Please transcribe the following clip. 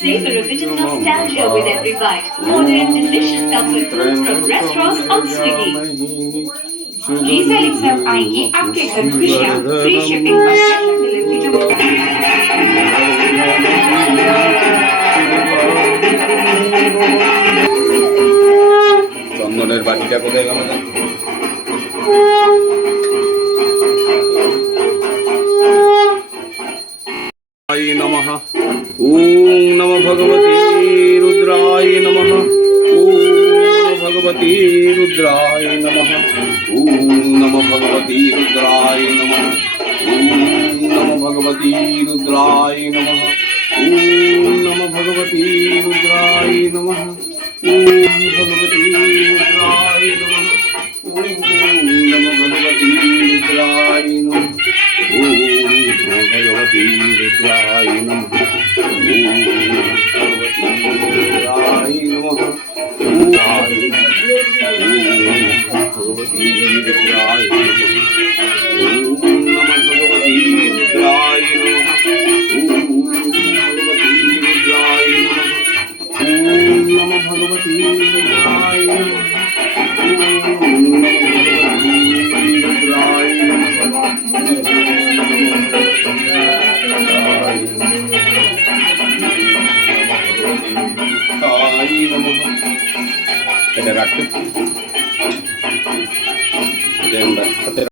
Savor a bit of nostalgia with every bite. Order delicious comfort food from restaurants on Swiggy. Reselling सब आएंगी आपके घर खुशियाँ free shipping और special delivery जो চন্দনের বাটিটা কোথায় গেল नमः ओम नमः भगवते रुद्राय नमः ओम भगवते रुद्राय नमः ओम नमः भगवते रुद्राय नमः ओम नमः भगवते रुद्राय नमः ओम नमः भगवते रुद्राय नमः ओम भगवते रुद्राय नमः ओम नमः भगवते रुद्राय नमः ओम भगवती रुद्राय नमः ओम भगवती रुद्राय नमः ओम भगवती रुद्राय नमः ओम नमः भगवती रुद्राय नमः ओम भगवती रुद्राय नमः ओम नमः भगवती रुद्राय नमः ओम नमः भगवती रुद्राय नमः এটা রাখতে